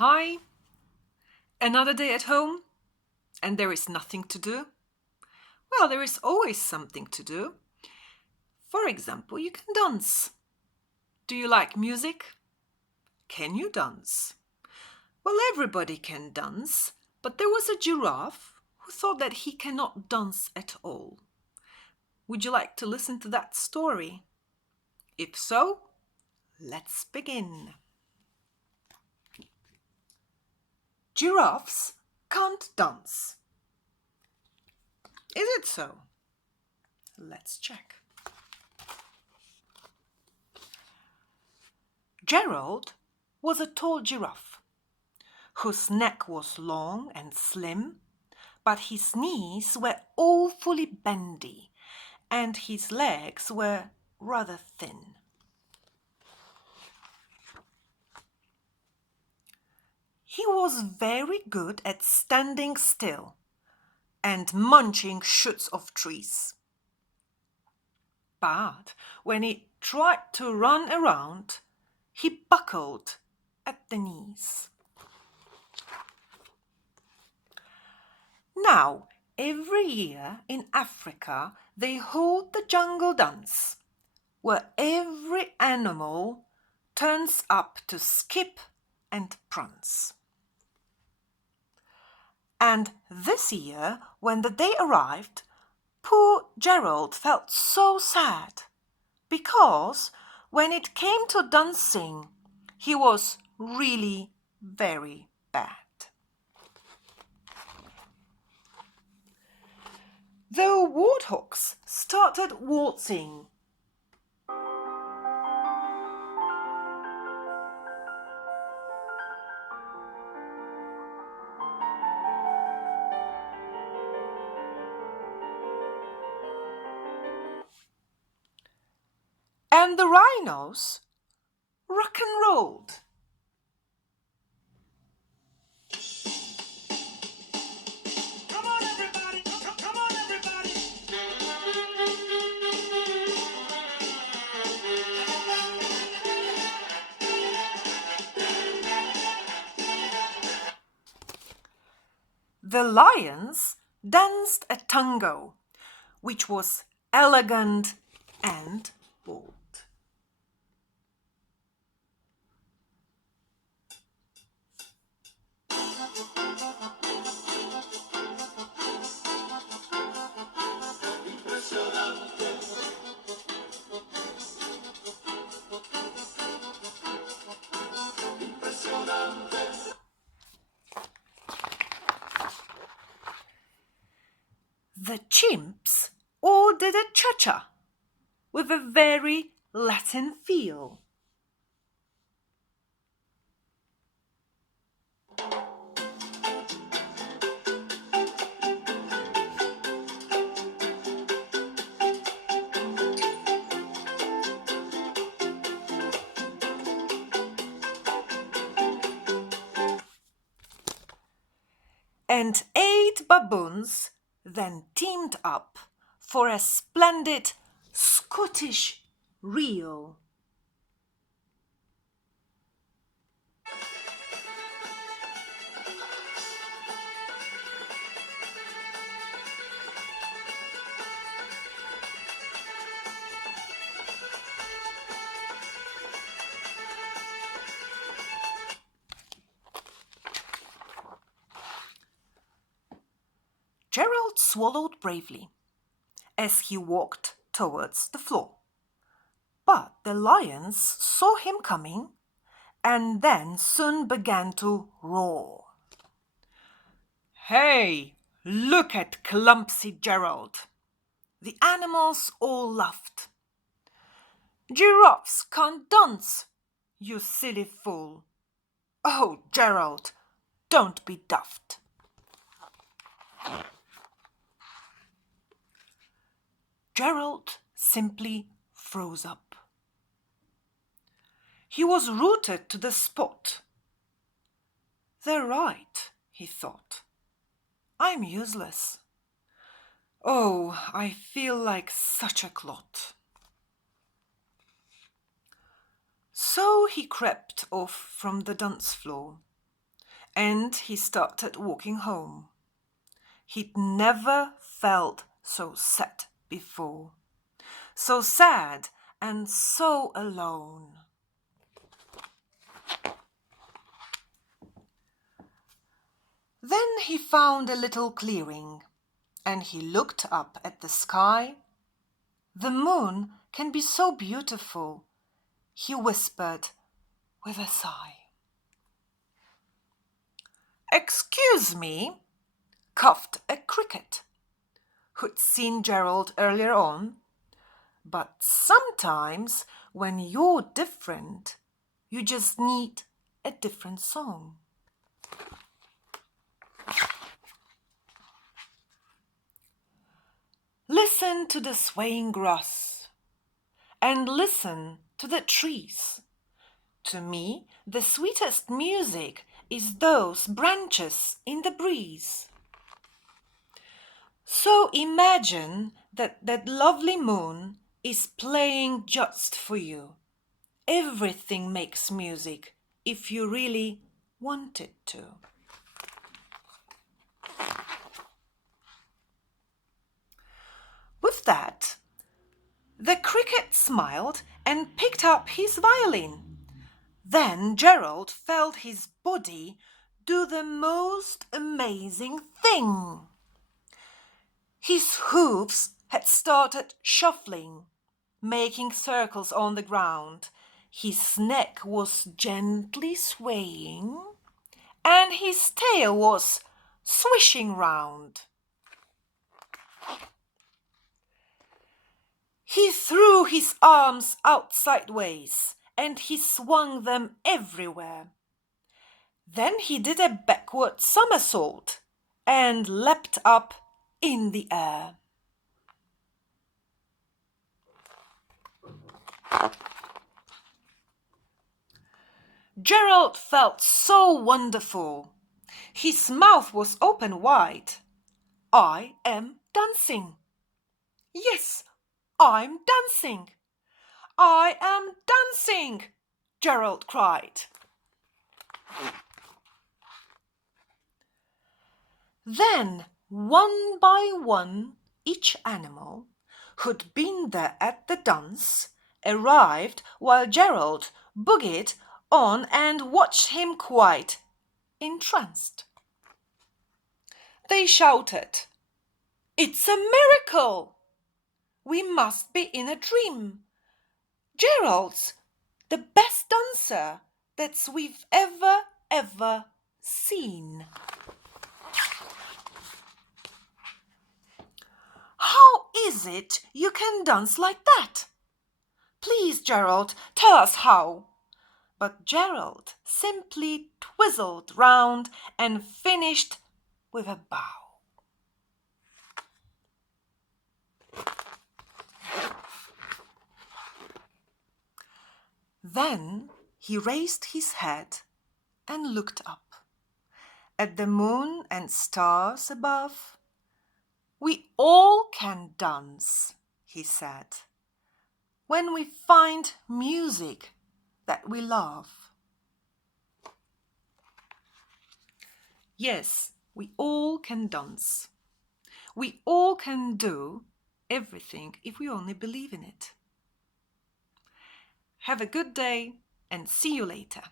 Hi, another day at home, and there is nothing to do? Well, there is always something to do. For example, you can dance. Do you like music? Can you dance? Well, everybody can dance, but there was a giraffe who thought that he cannot dance at all. Would you like to listen to that story? If so, let's begin. Giraffes can't dance. Is it so? Let's check. Gerald was a tall giraffe whose neck was long and slim, but his knees were awfully bendy and his legs were rather thin. He was very good at standing still and munching shoots of trees. But when he tried to run around, he buckled at the knees. Now, every year in Africa, they hold the jungle dance, where every animal turns up to skip and prance. And this year, when the day arrived, poor Gerald felt so sad, because when it came to dancing, he was really very bad. The warthogs started waltzing. And the rhinos rock and rolled. Come on, everybody! Come on, everybody! The lions danced a tango, which was elegant and bold. The chimps all did a cha-cha with a very Latin feel. And 8 baboons then teamed up for a splendid Scottish reel. Gerald swallowed bravely as he walked towards the floor. But the lions saw him coming and then soon began to roar. Hey, look at clumsy Gerald! The animals all laughed. Giraffes can't dance, you silly fool. Oh, Gerald, don't be daft. Gerald simply froze up. He was rooted to the spot. They're right, he thought. I'm useless. Oh, I feel like such a clot. So he crept off from the dance floor and he started walking home. He'd never felt so sad before. So sad and so alone. Then he found a little clearing, and he looked up at the sky. The moon can be so beautiful, he whispered with a sigh. "Excuse me," coughed a cricket, who'd seen Gerald earlier on, "but sometimes when you're different, you just need a different song." Listen to the swaying grass and listen to the trees. To me, the sweetest music is those branches in the breeze. So imagine that lovely moon is playing just for you. Everything makes music if you really want it to. With that, the cricket smiled and picked up his violin. Then Gerald felt his body do the most amazing thing. His hooves had started shuffling, making circles on the ground. His neck was gently swaying, and his tail was swishing round. He threw his arms out sideways, and he swung them everywhere. Then he did a backward somersault and leapt up in the air. Gerald felt so wonderful. His mouth was open wide. "I am dancing. Yes, I'm dancing. I am dancing," Gerald cried. Then, one by one, each animal who'd been there at the dance arrived while Gerald boogied on and watched him quite entranced. They shouted, "It's a miracle! We must be in a dream. Gerald's the best dancer that we've ever seen." "How is it you can dance like that? Please, Gerald, tell us how." But Gerald simply twizzled round and finished with a bow. Then he raised his head and looked up at the moon and stars above. "We all can dance," he said, "when we find music that we love." Yes, we all can dance. We all can do everything if we only believe in it. Have a good day and see you later.